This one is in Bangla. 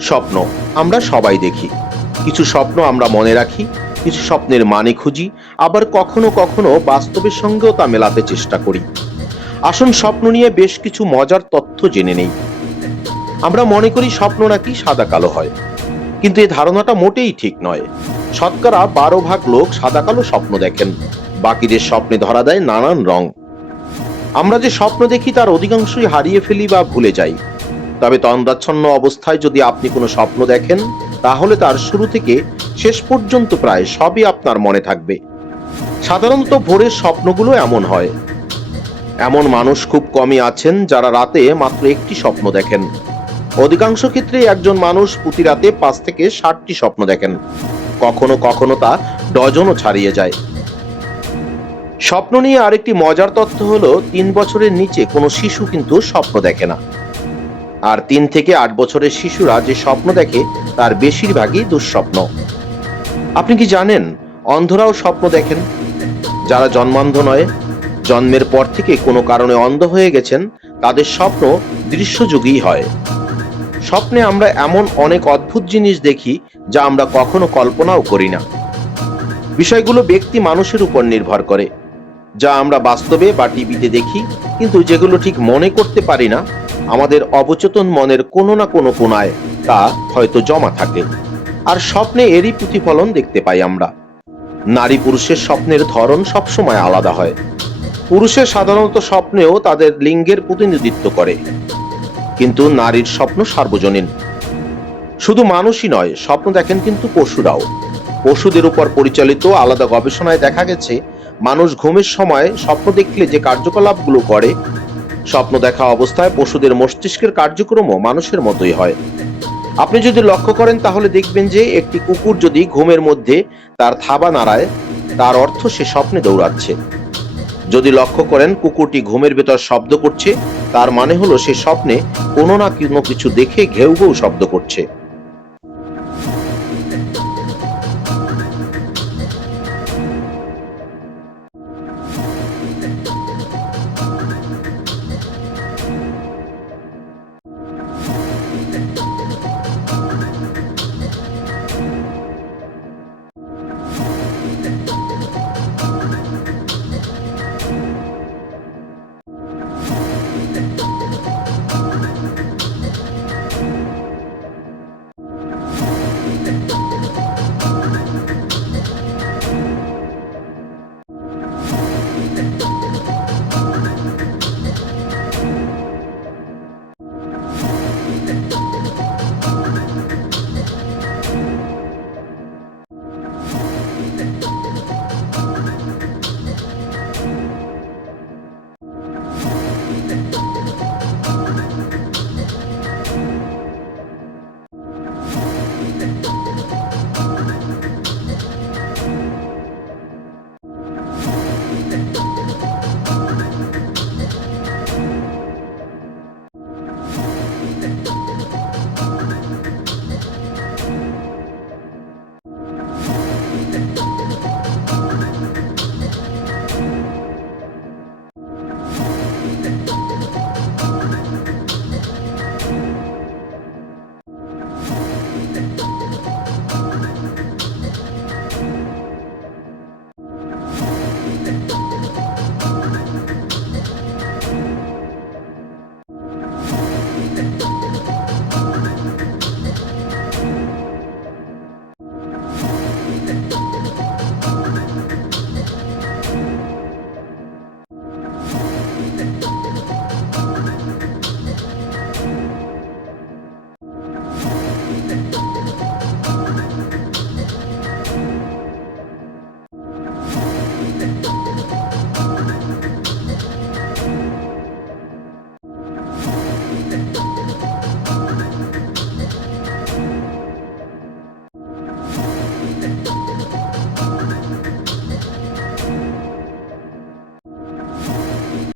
স্বপ্ন আমরা সবাই দেখি। কিছু স্বপ্ন আমরা মনে রাখি, কিছু স্বপ্নের মানে খুঁজি, আবার কখনো কখনো বাস্তবের সঙ্গেও তা মেলাতে চেষ্টা করি। আসুন স্বপ্ন নিয়ে বেশ কিছু মজার তথ্য জেনে নেই। আমরা মনে করি স্বপ্ন নাকি সাদা কালো হয়। কিন্তু এই ধারণাটা মোটেই ঠিক নয়। শতকরা বারো ভাগ লোক সাদা কালো স্বপ্ন দেখেন। বাকিদের স্বপ্নে ধরা দেয় নানান রং। আমরা যে স্বপ্ন দেখি তার অধিকাংশই হারিয়ে ফেলি বা ভুলে যাই। তবে তন্দ্রাচ্ছন্ন অবস্থায় যদি আপনি কোনো স্বপ্ন দেখেন, তাহলে তার শুরু থেকে শেষ পর্যন্ত প্রায় সবই আপনার মনে থাকবে। সাধারণত ভোরের স্বপ্নগুলো এমন হয়। এমন মানুষ খুব কমই আছেন যারা রাতে মাত্র একটি স্বপ্ন দেখেন। অধিকাংশ ক্ষেত্রে একজন মানুষ প্রতি রাতে পাঁচ থেকে ষাটটি স্বপ্ন দেখেন। কখনো কখনো তা ডজনও ছাড়িয়ে যায়। স্বপ্ন নিয়ে আরেকটি মজার তথ্য হলো, তিন বছরের নিচে কোনো শিশু কিন্তু স্বপ্ন দেখে না। আর তিন থেকে আট বছরের শিশুরা যে স্বপ্ন দেখে, তার বেশিরভাগই দুঃস্বপ্ন। আপনি কি জানেন অন্ধরাও স্বপ্ন দেখেন? যারা জন্মান্ধ নয়, জন্মের পর থেকে কোনো কারণে অন্ধ হয়ে গেছেন, তাদের স্বপ্ন দৃশ্যযোগী হয়। স্বপ্নে আমরা এমন অনেক অদ্ভুত জিনিস দেখি, যা আমরা কখনো কল্পনাও করি না। বিষয়গুলো ব্যক্তি মানুষের উপর নির্ভর করে। যা আমরা বাস্তবে বা টিভিতে দেখি, কিন্তু যেগুলো ঠিক মনে করতে পারি না আমাদের অবচেতন মনের কোনো না কোনো কোনায় তা হয়তো জমা থাকে। আর স্বপ্নে এরই প্রতিফলন দেখতে পাই আমরা। নারী পুরুষের স্বপ্নের ধরন সবসময় আলাদা হয়। পুরুষের সাধারণত স্বপ্নেও তাদের লিঙ্গের প্রতিনিধিত্ব করে। কিন্তু নারীর স্বপ্ন সার্বজনীন। শুধু মানুষই নয়, স্বপ্ন দেখেন কিন্তু পশুরাও। পশুদের উপর পরিচালিত আলাদা গবেষণায় দেখা গেছে, মানুষ ঘুমের সময় স্বপ্ন দেখলে যে কার্যকলাপগুলো করে স্বপ্ন দেখা অবস্থায় পশুদের মস্তিষ্কের কার্যক্রমও মানুষের মতোই হয়। আপনি যদি লক্ষ্য করেন, তাহলে দেখবেন যে একটি কুকুর যদি ঘুমের মধ্যে তার থাবা নাড়ায়, তার অর্থ সে স্বপ্নে দৌড়াচ্ছে। যদি লক্ষ্য করেন, কুকুরটি ঘুমের ভেতর শব্দ করছে, তার মানে হলো সে স্বপ্নে কোনো না কোনো কিছু দেখে ঘেউ ঘেউ শব্দ করছে।